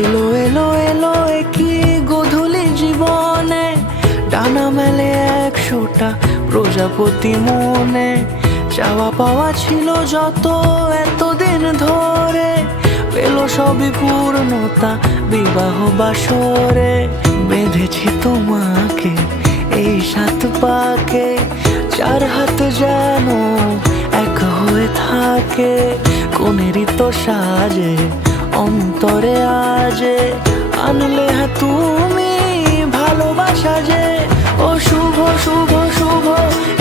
এলো এলো এলো কি গধূলি জীবনে, ডানা মেলে 100টা প্রজাপতি মনে। চাওয়া পাওয়া ছিল যত এতদিন ধরে, পেল সবই পূর্ণতা বিবাহ বাসরে। বেঁধেছি তোমাকে এই 7 পাকে, 4 হাত যেন এক হয়ে থাকে। কোনেরই তো সাজে অন্তরে আজে, আনলে হ্যাঁ তুমি ভালোবাসা যে। ও শুভ শুভ শুভ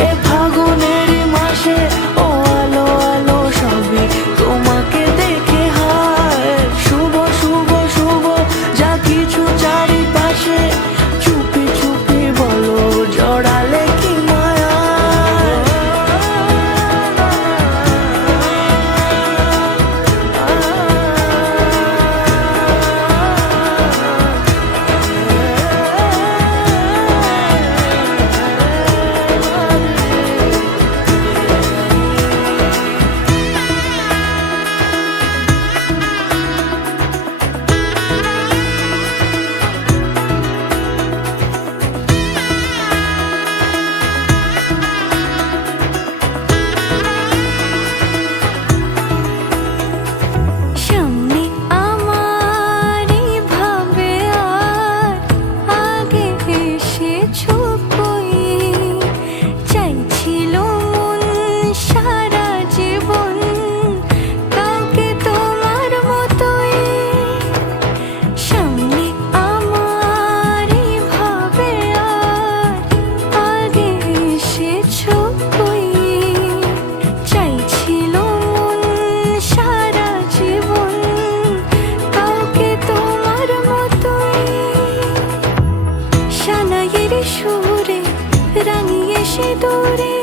এ ফাগুনেরই মাসে, ও আলো আলো সবই তোমাকে দেখে হায়। শুভ শুভ শুভ যা কিছু চারিপাশে, চুপি চুপি বলো জড়ালে কি মায়া। সুরে রাঙিয়ে সে দূরে,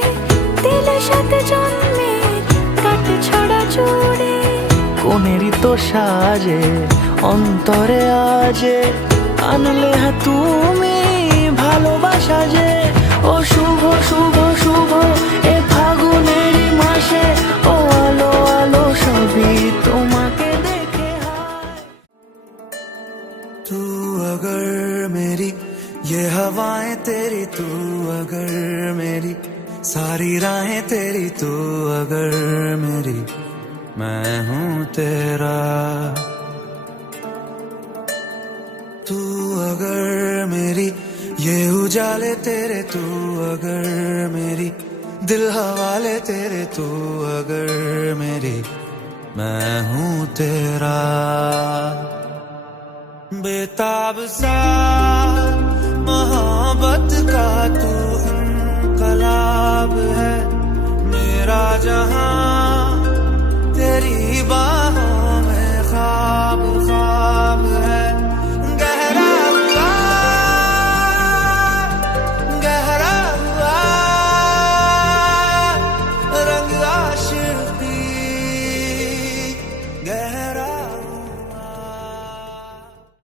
দিলে 7 জন্মের কাট ছড়া জুড়ে। কোনেরই তো সাজে অন্তরে আজে, আনলে হ্যাঁ তুমি ভালোবাসা যে। ও শুভ শুভ শুভ এ ফাগুনেরই মাসে, ও আলো আলো সবই তোমাকে দেখে হায়। তু अगर मेरी ये हवाएं तेरी, तू अगर मेरी सारी राहें तेरी, तू अगर मेरी मैं हूँ तेरा। तू अगर मेरी ये उजाले तेरे, तू अगर मेरी दिल हवाले तेरे, तू अगर मेरी मैं हूँ तेरा। बेताब सा मोहब्बत का तू इनकलाब है, मेरा जहां तेरी बात